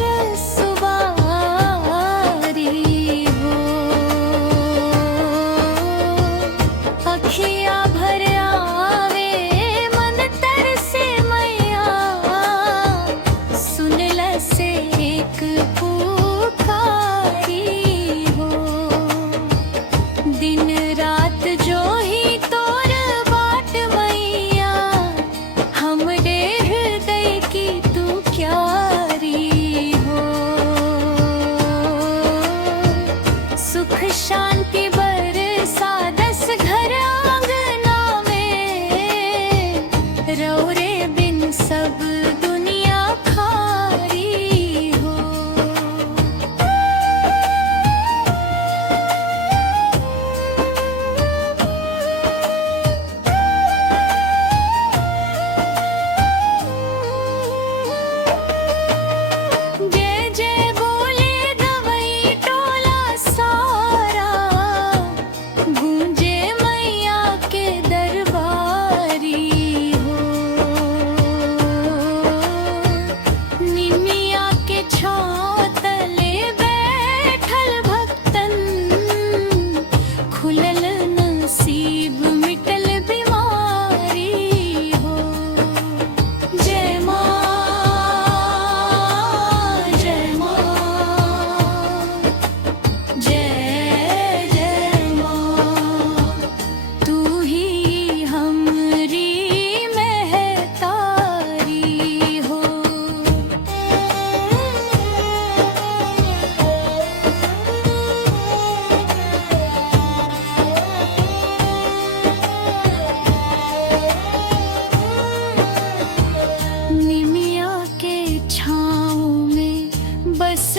रसवारी हो। अखियाँ भर आवे मन तरसे मैया, सुन ल से एक पुकारी हो। दिन रात जो ही तोर बाट मैया, हमरे हृदय की तू क्यारी हो। सुख शांति बरसा दस घर आंगना में, रौरे बिन सब दुनिया खारी हो। जय जय बोले गवई टोला सारा, गूंजे मैया के दरबारी हो। निमिया के छाँव तले बैठल भक्तन, खुलल नसीब मिटल बीमारी हो। जय माँ, जय माँ, जय जय माँ। तू ही हमरी महतारी हो। निमिया के छाँव में बस